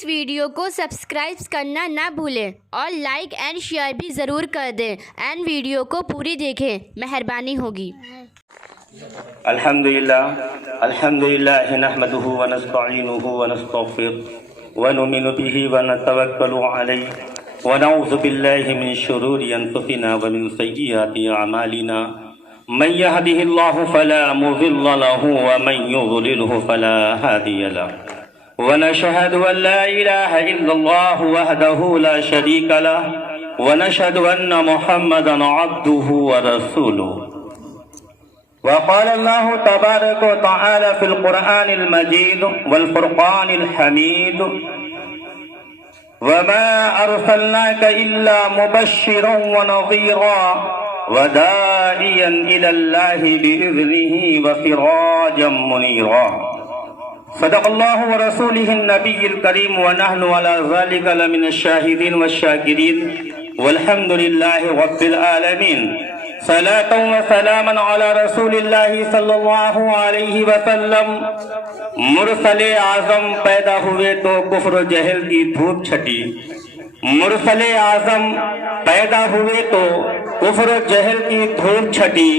اس video کو subscribe کرنا نہ بھولیں اور لائک اینڈ شیئر بھی ضرور کر دیں اینڈ ویڈیو کو پوری دیکھیں، مہربانی ہوگی۔ الحمدللہ نحمده ونستعینه ونستغفره ونؤمن به ونتوکل علیہ ونعوذ باللہ من شرور انفسنا ومن سیئات اعمالنا من يهده الله فلا مضل له ومن يضلله فلا هادي له ونشهد أن لا إله إلا الله وحده لا شريك له ونشهد أن محمدا عبده ورسوله وقال الله تبارك وتعالى في القرآن المجيد والفرقان الحميد وما أرسلناك إلا مبشرا ونظيرا وداعيا إلى الله بإذنه وسراجا منيرا صدق الله ورسوله النبي الكريم ونحن على ذلك لمن الشاهدين والشاكرين والحمد لله رب العالمين صلاة وسلاما على رسول الله صلی اللہ علیہ وسلم۔ مرسل اعظم پیدا ہوئے تو کفر و جہل کی دھوپ چھٹی، مرسل اعظم پیدا ہوئے تو کفر و جہل کی دھوپ چھٹی،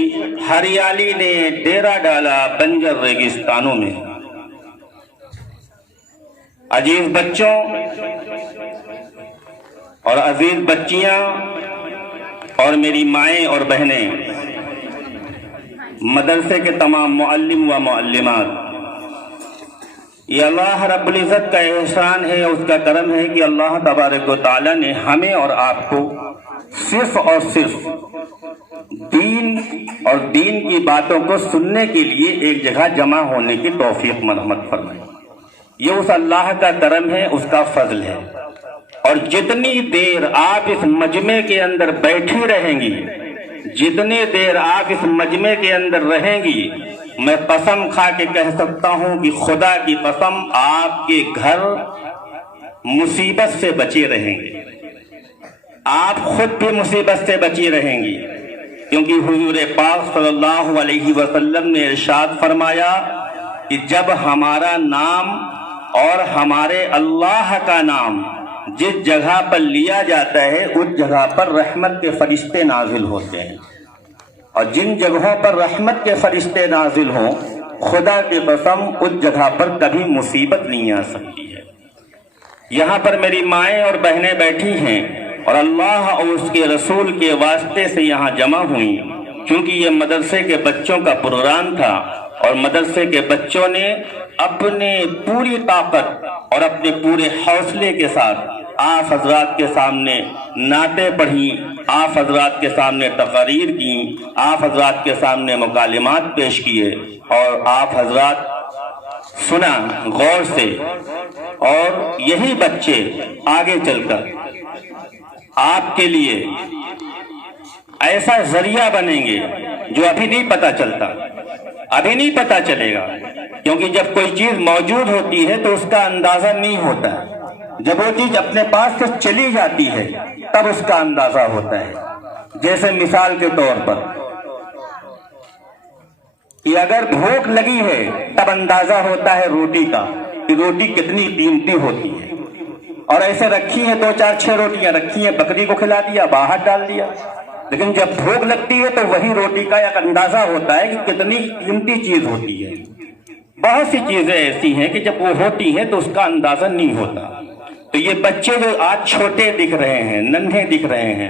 ہریالی نے ڈیرا ڈالا بنجر ریگستانوں میں۔ عزیز بچوں اور عزیز بچیاں اور میری مائیں اور بہنیں، مدرسے کے تمام معلم و معلمات، یہ اللہ رب العزت کا احسان ہے، اس کا کرم ہے کہ اللہ تبارک و تعالی نے ہمیں اور آپ کو صرف اور صرف دین اور دین کی باتوں کو سننے کے لیے ایک جگہ جمع ہونے کی توفیق مرحمت فرمائی۔ یہ اس اللہ کا کرم ہے، اس کا فضل ہے۔ اور جتنی دیر آپ اس مجمع کے اندر بیٹھی رہیں گی، جتنی دیر آپ اس مجمع کے اندر رہیں گی، میں قسم کھا کے کہہ سکتا ہوں کہ خدا کی قسم آپ کے گھر مصیبت سے بچے رہیں گے، آپ خود بھی مصیبت سے بچی رہیں گی، کیونکہ حضور پاک صلی اللہ علیہ وسلم نے ارشاد فرمایا کہ جب ہمارا نام اور ہمارے اللہ کا نام جس جگہ پر لیا جاتا ہے اس جگہ پر رحمت کے فرشتے نازل ہوتے ہیں، اور جن جگہوں پر رحمت کے فرشتے نازل ہوں، خدا کی قسم اس جگہ پر کبھی مصیبت نہیں آ سکتی ہے۔ یہاں پر میری مائیں اور بہنیں بیٹھی ہیں اور اللہ اور اس کے رسول کے واسطے سے یہاں جمع ہوئیں، کیونکہ یہ مدرسے کے بچوں کا پروگرام تھا، اور مدرسے کے بچوں نے اپنے پوری طاقت اور اپنے پورے حوصلے کے ساتھ آپ حضرات کے سامنے نعتیں پڑھیں، آپ حضرات کے سامنے تقاریر کی، آپ حضرات کے سامنے مکالمات پیش کیے، اور آپ حضرات سنا غور سے، اور یہی بچے آگے چل کر آپ کے لیے ایسا ذریعہ بنیں گے جو ابھی نہیں پتہ چلتا، ابھی نہیں پتہ چلے گا، کیونکہ جب کوئی چیز موجود ہوتی ہے تو اس کا اندازہ نہیں ہوتا ہے، جب وہ چیز اپنے پاس سے چلی جاتی ہے تب اس کا اندازہ ہوتا ہے۔ جیسے مثال کے طور پر کہ اگر بھوک لگی ہے تب اندازہ ہوتا ہے روٹی کا کہ روٹی کتنی قیمتی ہوتی ہے، اور ایسے رکھی ہیں 2 4 6 روٹیاں رکھی ہیں، بکری کو کھلا دیا، باہر ڈال دیا، لیکن جب بھوک لگتی ہے تو وہی روٹی کا ایک اندازہ ہوتا ہے کہ کتنی قیمتی چیز ہوتی ہے۔ بہت سی چیزیں ایسی ہیں کہ جب وہ ہوتی ہیں تو اس کا اندازہ نہیں ہوتا۔ تو یہ بچے جو آج چھوٹے دکھ رہے ہیں، ننھے دکھ رہے ہیں،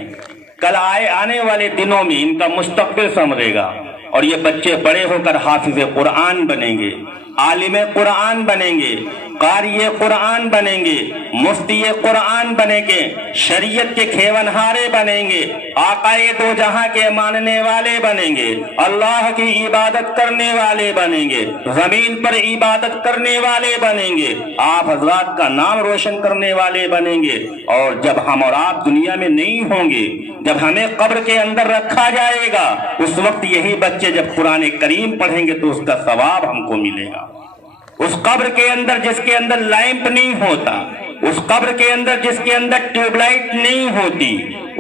کل آنے والے دنوں میں ان کا مستقبل سنورے گا، اور یہ بچے بڑے ہو کر حافظ قرآن بنیں گے، عالم قرآن بنیں گے، قاری قرآن بنیں گے، مفتی قرآن بنیں گے، شریعت کے کھیونہارے بنیں گے، آقائے دو جہاں کے ماننے والے بنیں گے، اللہ کی عبادت کرنے والے بنیں گے، زمین پر عبادت کرنے والے بنیں گے، آپ حضرات کا نام روشن کرنے والے بنیں گے۔ اور جب ہم اور آپ دنیا میں نہیں ہوں گے، جب ہمیں قبر کے اندر رکھا جائے گا، اس وقت یہی بچے جب قرآن کریم پڑھیں گے تو اس کا ثواب ہم کو ملے گا۔ اس قبر کے اندر جس کے اندر لیمپ نہیں ہوتا، اس قبر کے اندر جس کے اندر ٹیوب لائٹ نہیں ہوتی،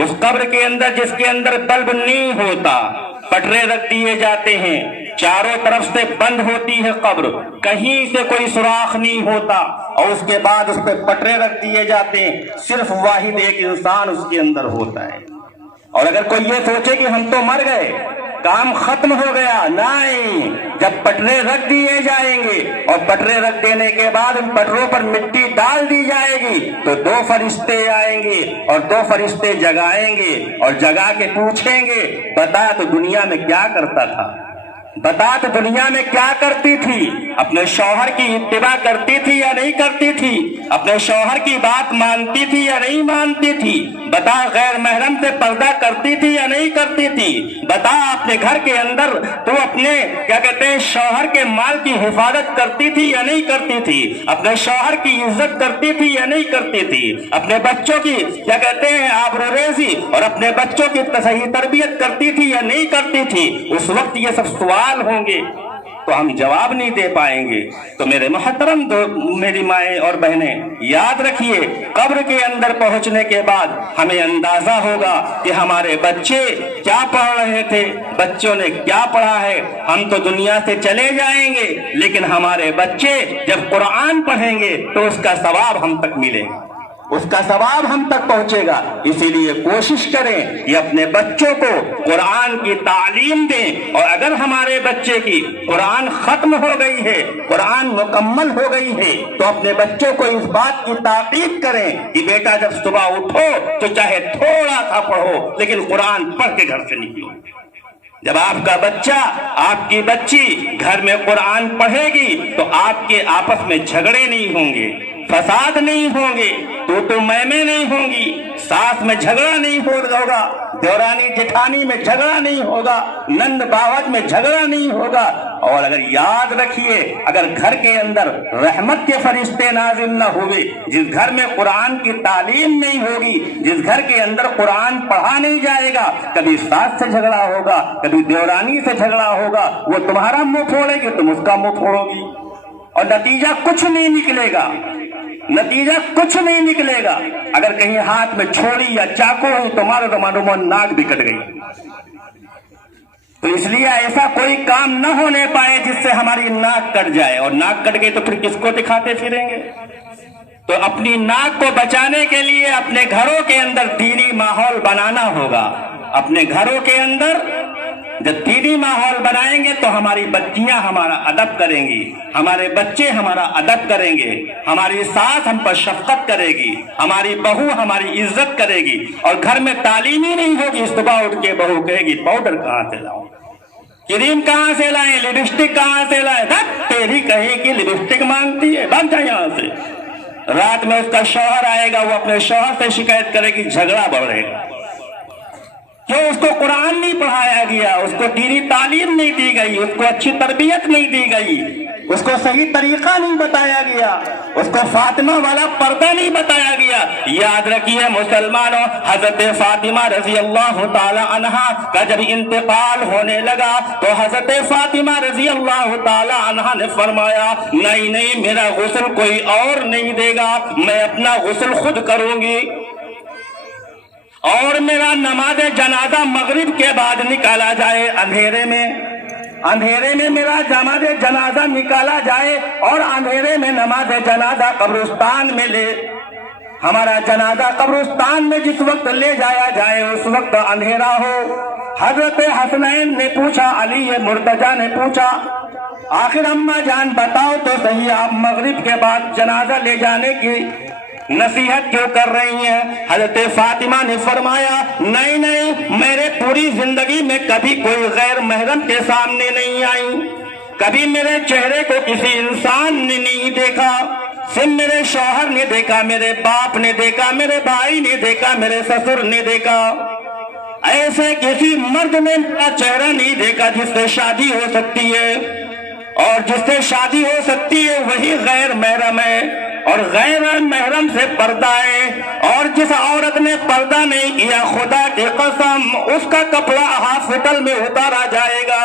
اس قبر کے اندر جس کے اندر بلب نہیں ہوتا، پٹرے رکھ دیے جاتے ہیں، چاروں طرف سے بند ہوتی ہے قبر، کہیں سے کوئی سوراخ نہیں ہوتا، اور اس کے بعد اس پہ پٹرے رکھ دیے جاتے ہیں، صرف واحد ایک انسان اس کے اندر ہوتا ہے۔ اور اگر کوئی یہ سوچے کہ ہم تو مر گئے، کام ختم ہو گیا، نہیں، جب پٹرے رکھ دیے جائیں گے اور پٹرے رکھ دینے کے بعد ان پٹروں پر مٹی ڈال دی جائے گی تو دو فرشتے آئیں گے اور دو فرشتے جگائیں گے اور جگا کے پوچھیں گے بتا تو دنیا میں کیا کرتا تھا، بتا تو دنیا میں کیا کرتی تھی، اپنے شوہر کی اتباع کرتی تھی یا نہیں کرتی تھی، اپنے شوہر کی بات مانتی تھی یا نہیں مانتی تھی، بتا غیر محرم سے پردہ کرتی تھی یا نہیں کرتی تھی، بتا اپنے گھر کے اندر تو اپنے کیا کہتے ہیں شوہر کے مال کی حفاظت کرتی تھی یا نہیں کرتی تھی، اپنے شوہر کی عزت کرتی تھی یا نہیں کرتی تھی، اپنے بچوں کی کیا کہتے ہیں آبروریزی اور اپنے بچوں کی صحیح تربیت کرتی تھی یا نہیں کرتی تھی۔ اس وقت یہ سب سوال ہوں گے تو ہم جواب نہیں دے پائیں گے۔ تو میرے محترم میری مائیں اور بہنیں، یاد رکھیے قبر کے اندر پہنچنے کے بعد ہمیں اندازہ ہوگا کہ ہمارے بچے کیا پڑھ رہے تھے، بچوں نے کیا پڑھا ہے۔ ہم تو دنیا سے چلے جائیں گے لیکن ہمارے بچے جب قرآن پڑھیں گے تو اس کا ثواب ہم تک ملے گا، اس کا ثواب ہم تک پہنچے گا۔ اسی لیے کوشش کریں کہ اپنے بچوں کو قرآن کی تعلیم دیں، اور اگر ہمارے بچے کی قرآن ختم ہو گئی ہے، قرآن مکمل ہو گئی ہے، تو اپنے بچوں کو اس بات کی تاکید کریں کہ بیٹا جب صبح اٹھو تو چاہے تھوڑا سا پڑھو لیکن قرآن پڑھ کے گھر سے نکلو۔ جب آپ کا بچہ آپ کی بچی گھر میں قرآن پڑھے گی تو آپ کے آپس میں جھگڑے نہیں ہوں گے، فساد نہیں ہوں گے، تو میں نہیں ہوں گی، ساس میں جھگڑا نہیں ہوگا، دیورانی جٹھانی میں جھگڑا نہیں ہوگا، نند باوت میں جھگڑا نہیں ہوگا۔ اور اگر یاد رکھیے اگر گھر کے اندر رحمت کے فرشتے نازل نہ ہوئے، جس گھر میں قرآن کی تعلیم نہیں ہوگی، جس گھر کے اندر قرآن پڑھا نہیں جائے گا، کبھی ساس سے جھگڑا ہوگا، کبھی دیورانی سے جھگڑا ہوگا، وہ تمہارا منہ پھوڑے گی تم اس کا منہ پھوڑو گی، اور نتیجہ کچھ نہیں نکلے گا، نتیجہ کچھ نہیں نکلے گا۔ اگر کہیں ہاتھ میں چھری یا چاقو ہو تو مارو تو معلوم ناک بھی کٹ گئی۔ تو اس لیے ایسا کوئی کام نہ ہونے پائے جس سے ہماری ناک کٹ جائے، اور ناک کٹ گئی تو پھر کس کو دکھاتے پھریں گے۔ تو اپنی ناک کو بچانے کے لیے اپنے گھروں کے اندر دینی ماحول بنانا ہوگا۔ اپنے گھروں کے اندر جب دینی ماحول بنائیں گے تو ہماری بچیاں ہمارا ادب کریں گی، ہمارے بچے ہمارا ادب کریں گے، ہماری ساس ہم پر شفقت کرے گی، ہماری بہو ہماری عزت کرے گی۔ اور گھر میں تعلیم ہی نہیں ہوگی، صبح اٹھ کے بہو کہے گی پاؤڈر کہاں سے لاؤں، کریم کہاں سے لائیں، لپسٹک کہاں سے لائیں، تیری کہیں کہ لپسٹک مانگتی ہے، بھاگ جا یہاں سے۔ رات میں اس کا شوہر آئے گا، وہ اپنے شوہر سے شکایت کرے گی، جھگڑا بڑھے گا، کیوں؟ اس کو قرآن نہیں پڑھایا گیا، اس کو دینی تعلیم نہیں دی گئی، اس کو اچھی تربیت نہیں دی گئی، اس کو صحیح طریقہ نہیں بتایا گیا، اس کو فاطمہ والا پردہ نہیں بتایا گیا۔ یاد رکھیے مسلمانوں، حضرت فاطمہ رضی اللہ تعالی عنہا کا جب انتقال ہونے لگا تو حضرت فاطمہ رضی اللہ تعالی عنہا نے فرمایا نہیں، میرا غسل کوئی اور نہیں دے گا، میں اپنا غسل خود کروں گی، اور میرا نماز جنازہ مغرب کے بعد نکالا جائے، اندھیرے میں میرا نماز جنازہ نکالا جائے، اور اندھیرے میں نماز جنازہ قبرستان میں لے، ہمارا جنازہ قبرستان میں جس وقت لے جایا جائے اس وقت اندھیرا ہو۔ حضرت حسنین نے پوچھا، علی مرتضیٰ نے پوچھا، آخر اماں جان بتاؤ تو صحیح، آپ مغرب کے بعد جنازہ لے جانے کی نصیحت کیوں کر رہی ہیں؟ حضرت فاطمہ نے فرمایا نہیں، میرے پوری زندگی میں کبھی کوئی غیر محرم کے سامنے نہیں آئی، کبھی میرے چہرے کو کسی انسان نے نہیں دیکھا، صرف میرے شوہر نے دیکھا، میرے باپ نے دیکھا، میرے بھائی نے دیکھا، میرے سسر نے دیکھا، ایسے کسی مرد نے میرا چہرہ نہیں دیکھا جس سے شادی ہو سکتی ہے، اور جس سے شادی ہو سکتی ہے وہی غیر محرم ہے، اور غیر محرم سے پردہ ہے، اور جس عورت نے پردہ نہیں کیا خدا کی قسم اس کا کپڑا ہاسپٹل میں اتارا جائے گا،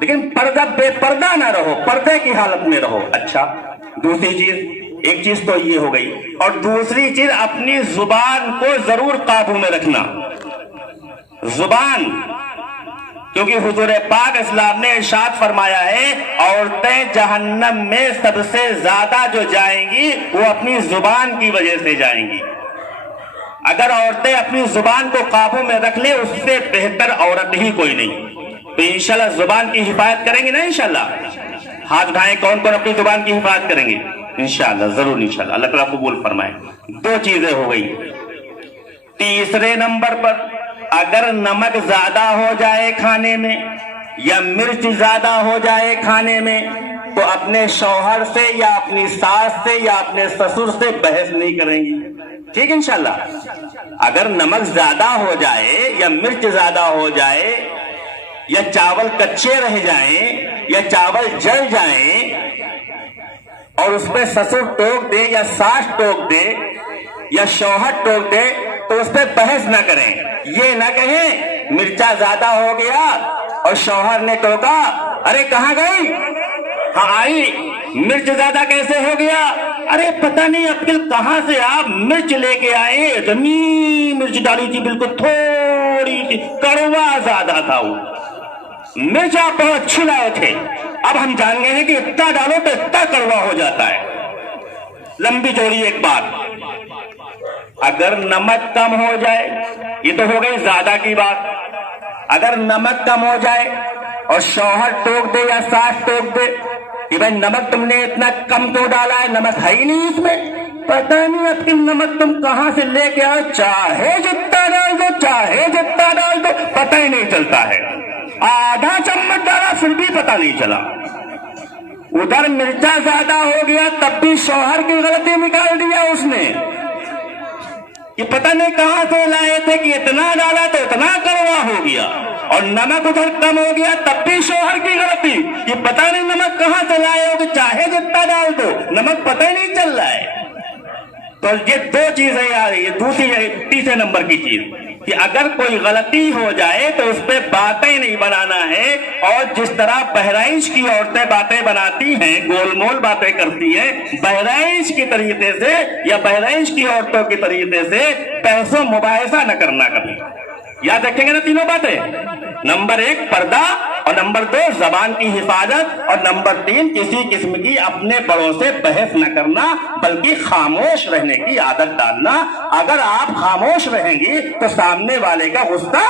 لیکن پردہ بے پردہ نہ رہو، پردے کی حالت میں رہو. اچھا دوسری چیز، ایک چیز تو یہ ہو گئی، اور دوسری چیز اپنی زبان کو ضرور قابو میں رکھنا. زبان، کیونکہ حضور پاک اسلام نے ارشاد فرمایا ہے عورتیں جہنم میں سب سے زیادہ جو جائیں گی وہ اپنی زبان کی وجہ سے جائیں گی. اگر عورتیں اپنی زبان کو قابو میں رکھ لیں اس سے بہتر عورت ہی کوئی نہیں. تو انشاءاللہ زبان کی حفاظت کریں گے نا انشاءاللہ. ہاتھ اٹھائیں کون کون اپنی زبان کی حفاظت کریں گے؟ انشاءاللہ، ضرور انشاءاللہ. اللہ تعالیٰ قبول فرمائے. دو چیزیں ہو گئی. تیسرے نمبر پر اگر نمک زیادہ ہو جائے کھانے میں یا مرچ زیادہ ہو جائے کھانے میں تو اپنے شوہر سے یا اپنی ساس سے یا اپنے سسر سے بحث نہیں کریں گی. ٹھیک انشاءاللہ. اگر نمک زیادہ ہو جائے یا مرچ زیادہ ہو جائے یا چاول کچے رہ جائیں یا چاول جل جائیں اور اس پہ سسر ٹوک دے یا ساس ٹوک دے یا شوہر ٹوک دے تو اس پہ بحث نہ کریں. یہ نہ کہیں مرچا زیادہ ہو گیا اور شوہر نے ٹوکا، ارے کہاں گئی؟ ہاں آئی. مرچ زیادہ کیسے ہو گیا؟ ارے پتہ نہیں عقل کہاں سے آپ مرچ لے کے آئے، اتنی مرچ ڈالی تھی بالکل تھوڑی سی، کڑوا زیادہ تھا. وہ مرچ آپ بہت اچھی لائے تھے، اب ہم جان گئے ہیں کہ اتنا ڈالو تو اتنا کڑوا ہو جاتا ہے. لمبی چوڑی ایک بات، اگر نمک کم ہو جائے، یہ تو ہو گئی زیادہ کی بات. اگر نمک کم ہو جائے اور شوہر ٹوک دے یا ساس ٹوک دے کہ بھائی نمک تم نے اتنا کم کیوں ڈالا ہے، نمک ہے ہی نہیں اس میں، پتہ نہیں اب کہ نمک تم کہاں سے لے کے آؤ، چاہے جتنا ڈال دو چاہے جتنا ڈال دو پتہ ہی نہیں چلتا ہے. آدھا چمچ ڈالا پھر بھی پتہ نہیں چلا. ادھر مرچا زیادہ ہو گیا تب بھی شوہر کی غلطی نکال دیا اس نے کہ پتہ نہیں کہاں سے لائے تھے کہ اتنا ڈالا تو اتنا کڑوا ہو گیا. اور نمک ادھر کم ہو گیا تب بھی شوہر کی غلطی کہ پتہ نہیں نمک کہاں سے لائے ہو کہ چاہے جتنا ڈال دو نمک پتہ ہی نہیں چل رہا ہے. تو یہ دو چیزیں آ رہی ہے. تیسرے نمبر کی چیز کہ اگر کوئی غلطی ہو جائے تو اس پہ باتیں نہیں بنانا ہے. اور جس طرح بہرائچ کی عورتیں باتیں بناتی ہیں، گول مول باتیں کرتی ہیں، بہرائچ کے طریقے سے یا بہرائچ کی عورتوں کے طریقے سے پیسوں مباحثہ نہ کرنا کبھی. یاد رکھیں گے نا تینوں باتیں. نمبر 1 پردہ، اور نمبر 2 زبان کی حفاظت، اور نمبر 3 کسی قسم کی اپنے بڑوں سے بحث نہ کرنا بلکہ خاموش رہنے کی عادت ڈالنا. اگر آپ خاموش رہیں گی تو سامنے والے کا غصہ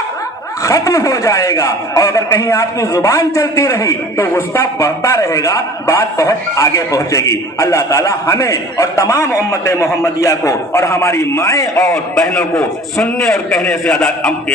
ختم ہو جائے گا، اور اگر کہیں آپ کی زبان چلتی رہی تو غصہ بڑھتا رہے گا، بات بہت آگے پہنچے گی. اللہ تعالی ہمیں اور تمام امت محمدیہ کو اور ہماری مائیں اور بہنوں کو سننے اور کہنے سے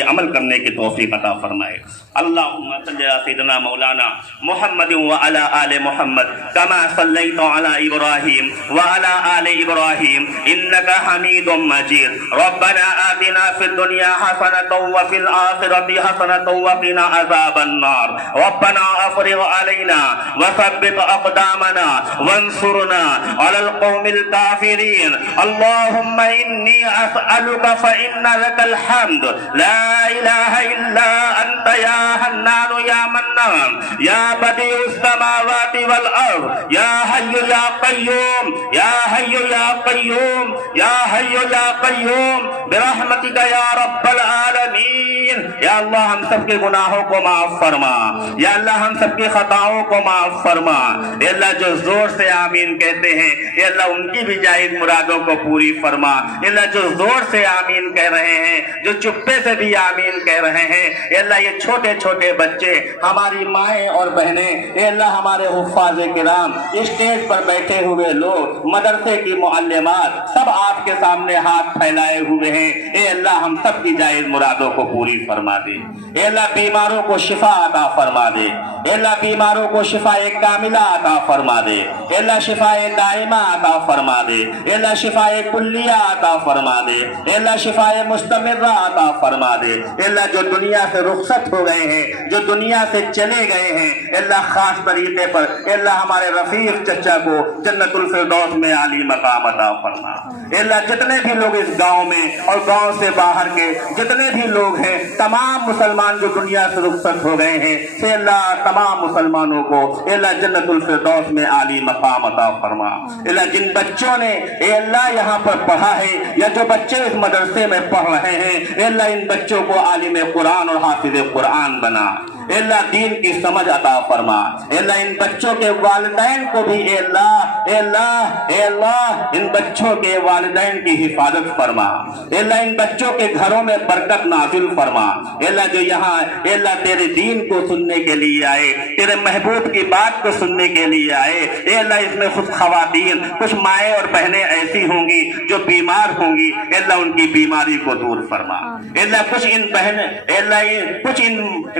عمل کرنے کی توفیق عطا فرمائے. اللہم صلی علی سیدنا مولانا محمد وعلی آل محمد کما صلیت علی ابراہیم وعلی آل ابراہیم انک حمید مجید. ربنا آتنا فی الدنیا حسنۃ وفی الآخرۃ حسنۃ وقنا عذاب النار. ربنا افرغ علينا وثبت اقدامنا وانصرنا على القوم الكافرين. اللهم اني اسالك فان لك الحمد لا اله الا انت يا حنان يا منان يا بديع السماوات والارض يا حي يا قيوم يا حي يا قيوم يا حي يا قيوم برحمتك يا رب العالمين. یا اللہ ہم سب کے گناہوں کو معاف فرما، یا اللہ ہم سب کی خطاؤں کو معاف فرما. اے اللہ جو زور سے آمین کہتے ہیں اے اللہ ان کی بھی جائز مرادوں کو پوری فرما. اے اللہ جو زور سے آمین کہہ رہے ہیں، جو چپے سے بھی آمین کہہ رہے ہیں، اے اللہ یہ چھوٹے چھوٹے بچے، ہماری مائیں اور بہنیں، اے اللہ ہمارے حفاظ کرام، اسٹیج پر بیٹھے ہوئے لوگ، مدرسے کی معلمات، سب آپ کے سامنے ہاتھ پھیلائے ہوئے ہیں. اے اللہ ہم سب کی جائز مرادوں کو پوری فرما دے. اے اللہ بیماروں کو شفا عطا فرما دے. اے اللہ بیماروں کو شفا کاملہ عطا فرما دے. اے اللہ شفا دائمہ عطا فرما دے. اے اللہ شفا کلیہ عطا فرما دے. اے اللہ شفا مستمرہ عطا فرما دے. اے اللہ جو دنیا سے رخصت ہو گئے ہیں جو دنیا سے چلے گئے ہیں، اے اللہ خاص طریقے پر اے اللہ ہمارے رفیق چچا کو جنت الفردوس میں عالی مقام عطا فرما۔ اے اللہ جتنے بھی لوگ اس گاؤں میں اور گاؤں سے باہر کے جتنے بھی لوگ ہیں، تمام مسلمان جو دنیا سے رخصت ہو گئے ہیں، اے اللہ تمام مسلمانوں کو اے اللہ جنت الفردوس میں عالی مقام عطا فرما۔ اے اللہ جن بچوں نے اے اللہ یہاں پر پڑھا ہے یا جو بچے اس مدرسے میں پڑھ رہے ہیں، اے اللہ ان بچوں کو عالم قرآن اور حافظ قرآن بنا۔ اے اللہ دین کی سمجھ عطا فرما۔ اے اللہ ان بچوں کے والدین کو بھی اے اللہ ان بچوں کے والدین کی حفاظت فرما۔ اے اللہ ان بچوں کے گھروں میں برکت نازل فرما۔ اے اللہ جو یہاں اے اللہ تیرے دین کو سننے کے لیے آئے، تیرے محبوب کی بات کو سننے کے لیے آئے، اے اللہ اس میں خود خواتین کچھ مائیں اور بہنیں ایسی ہوں گی جو بیمار ہوں گی، اے اللہ ان کی بیماری کو دور فرما۔ اے اللہ کچھ ان بہنیں اے اللہ کچھ ان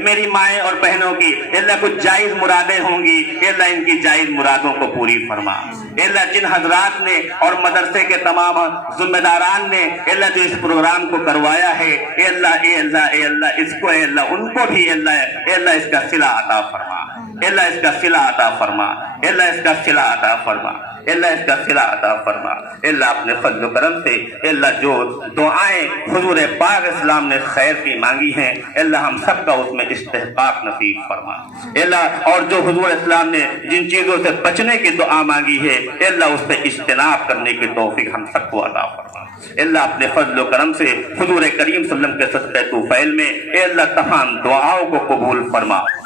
میری مائیں اور بہنوں کی اے اللہ کچھ جائز مرادیں ہوں گی، اے اللہ ان کی جائز مرادوں کو پوری فرما۔ اے اللہ جن حضرات نے اور مدرسے کے تمام ذمہ داران نے اے اللہ جو اس پروگرام کو کروایا ہے، اے اللہ اس کو اے اللہ ان کو بھی اے اللہ اس کا صلہ عطا فرما۔ اے اللہ اس کا صلہ عطا فرما۔ اے اللہ اس کا صلہ عطا فرما۔ اے اللہ اس کا صلہ عطا فرما۔ اے اللہ اپنے فضل و کرم سے اے اللہ جو دعائیں حضور پاک اسلام نے خیر کی مانگی ہیں، اے اللہ ہم سب کا اس میں استحقاق نصیب فرما۔ اے اللہ اور جو حضور اسلام نے جن چیزوں سے بچنے کی دعا مانگی ہے، اے اللہ اس سے اجتناب کرنے کی توفیق ہم سب کو عطا فرما۔ اے اللہ اپنے فضل و کرم سے حضور کریم صلی اللہ علیہ وسلم کے صدقے طوفیل میں اے اللہ تمام دعاؤں کو قبول فرما۔